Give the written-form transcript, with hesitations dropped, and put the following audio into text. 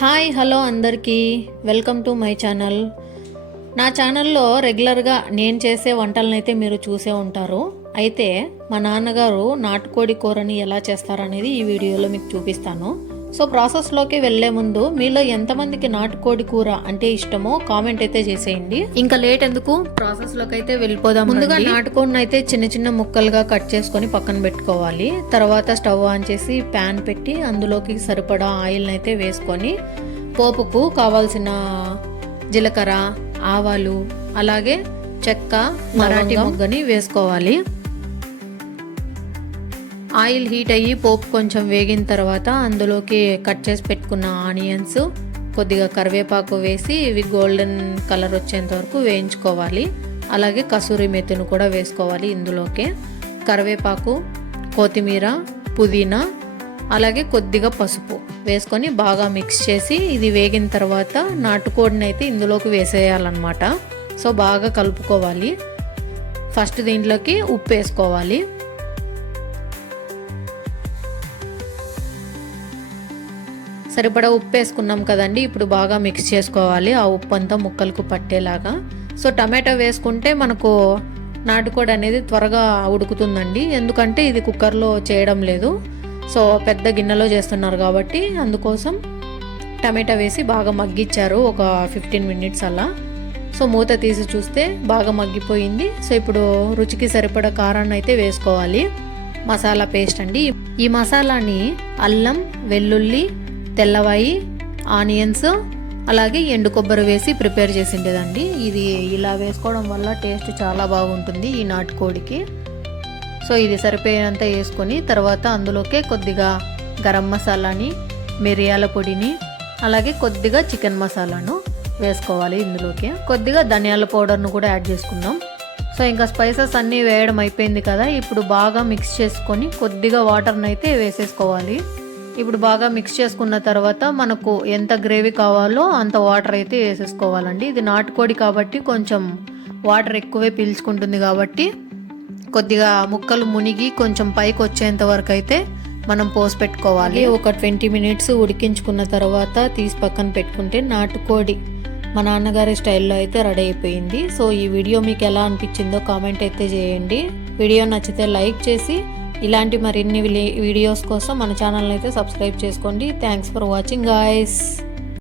Hi hello అందరికీ welcome to my channel. నా ఛానల్లో రెగ్యులర్గా నేను చేసే వంటలను అయితే మీరు చూసే ఉంటారు. అయితే మా నాన్నగారు నాటుకోడి కూరని ఎలా చేస్తారనేది ఈ వీడియోలో మీకు చూపిస్తాను. సో ప్రాసెస్లోకి వెళ్లే ముందు మీలో ఎంతమందికి నాటుకోడి కూర అంటే ఇష్టమో కామెంట్ అయితే చేసేయండి. ఇంకా లేట్ ఎందుకు, ప్రాసెస్లోకి అయితే వెళ్ళిపోదాం. ముందుగా నాటుకోడిని అయితే చిన్న చిన్న ముక్కలుగా కట్ చేసుకొని పక్కన పెట్టుకోవాలి. తర్వాత స్టవ్ ఆన్ చేసి ప్యాన్ పెట్టి అందులోకి సరిపడా ఆయిల్ని అయితే వేసుకొని పోపుకు కావాల్సిన జీలకర్ర, ఆవాలు, అలాగే చెక్క, మరాఠీ మొగ్గని వేసుకోవాలి. ఆయిల్ హీట్ అయ్యి పోపు కొంచెం వేగిన తర్వాత అందులోకి కట్ చేసి పెట్టుకున్న ఆనియన్స్, కొద్దిగా కరివేపాకు వేసి ఇవి గోల్డెన్ కలర్ వచ్చేంత వరకు వేయించుకోవాలి. అలాగే కసూరి మెతును కూడా వేసుకోవాలి. ఇందులోకి కరివేపాకు, కొత్తిమీర, పుదీనా, అలాగే కొద్దిగా పసుపు వేసుకొని బాగా మిక్స్ చేసి ఇది వేగిన తర్వాత నాటుకోడిని అయితే ఇందులోకి వేసేయాలన్నమాట. సో బాగా కలుపుకోవాలి. ఫస్ట్ దీంట్లోకి ఉప్పు వేసుకోవాలి. సరిపడా ఉప్పు వేసుకున్నాం కదండి. ఇప్పుడు బాగా మిక్స్ చేసుకోవాలి ఆ ఉప్పు అంతా ముక్కలకు పట్టేలాగా. సో టమాటో వేసుకుంటే మనకు నాటుకోడి అనేది త్వరగా ఉడుకుతుందండి. ఎందుకంటే ఇది కుక్కర్లో చేయడం లేదు, సో పెద్ద గిన్నెలో చేస్తున్నారు కాబట్టి అందుకోసం టమాటా వేసి బాగా మగ్గిచ్చారు ఒక 15 మినిట్స్ అలా. సో మూత తీసి చూస్తే బాగా మగ్గిపోయింది. సో ఇప్పుడు రుచికి సరిపడా కారాన్ని అయితే వేసుకోవాలి. మసాలా పేస్ట్ అండి. ఈ మసాలాని అల్లం, వెల్లుల్లి, తెల్లవాయి, ఆనియన్స్, అలాగే ఎండు కొబ్బరి వేసి ప్రిపేర్ చేసిండేదండి. ఇది ఇలా వేసుకోవడం వల్ల టేస్ట్ చాలా బాగుంటుంది ఈ నాటుకోడికి. సో ఇది సరిపోయేంత వేసుకొని తర్వాత అందులోకే కొద్దిగా గరం మసాలాని, మిరియాల పొడిని, అలాగే కొద్దిగా చికెన్ మసాలాను వేసుకోవాలి. ఇందులోకి కొద్దిగా ధనియాల పౌడర్ను కూడా యాడ్ చేసుకుందాం. సో ఇంకా స్పైసెస్ అన్నీ వేయడం అయిపోయింది కదా. ఇప్పుడు బాగా మిక్స్ చేసుకొని కొద్దిగా వాటర్ని అయితే వేసేసుకోవాలి. ఇప్పుడు బాగా మిక్స్ చేసుకున్న తర్వాత మనకు ఎంత గ్రేవీ కావాలో అంత వాటర్ అయితే వేసేసుకోవాలండి. ఇది నాటుకోడి కాబట్టి కొంచెం వాటర్ ఎక్కువే పీల్చుకుంటుంది కాబట్టి కొద్దిగా ముక్కలు మునిగి కొంచెం పైకి వచ్చేంత వరకు అయితే మనం పోసి పెట్టుకోవాలి. ఒక 20 మినిట్స్ ఉడికించుకున్న తర్వాత తీసి పక్కన పెట్టుకుంటే నాటుకోడి మా నాన్నగారి స్టైల్లో అయితే రెడీ అయిపోయింది. సో ఈ వీడియో మీకు ఎలా అనిపించిందో కామెంట్ అయితే చేయండి. వీడియో నచ్చితే లైక్ చేసి ఇలాంటి మరిన్ని వీడియోస్ కోసం మన ఛానల్ని అయితే సబ్స్క్రైబ్ చేసుకోండి. Thanks for watching guys.